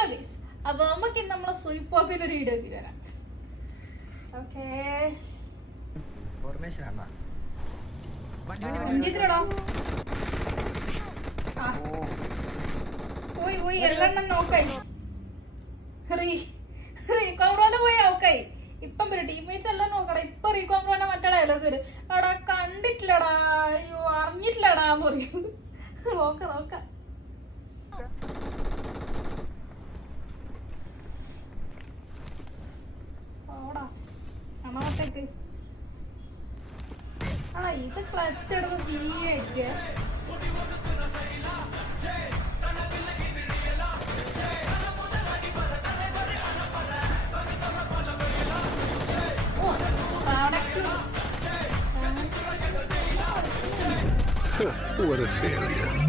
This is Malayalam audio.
ഹലോ ഗൈസ്, അപ്പൊ നമുക്ക് നമ്മളെ സ്വീപ്പോപ്പിന്റെ ഒരു വീഡിയോ വരാം. ഓക്കേ, ഫോർമേഷൻ ആണോ? പോയി എല്ലെണ്ണം നോക്കായി. റീകോംറോല് പോയി നോക്കായി. ഇപ്പം വരും ടീംമേറ്റ്സ് എല്ലാം നോക്കണം. ഇപ്പൊ റീകോംറോനെ മറ്റേ ഡയലോഗ് വരും, എടാ കണ്ടിട്ടില്ലടാ, അയ്യോ അറിഞ്ഞിട്ടില്ലടാന്ന് പറയും. നോക്ക ഓടാ അണവത്തേക്ക്. ആടാ ഇത് ക്ലച്ച് എടുത്ത് സീനായിരിക്ക. What a failure.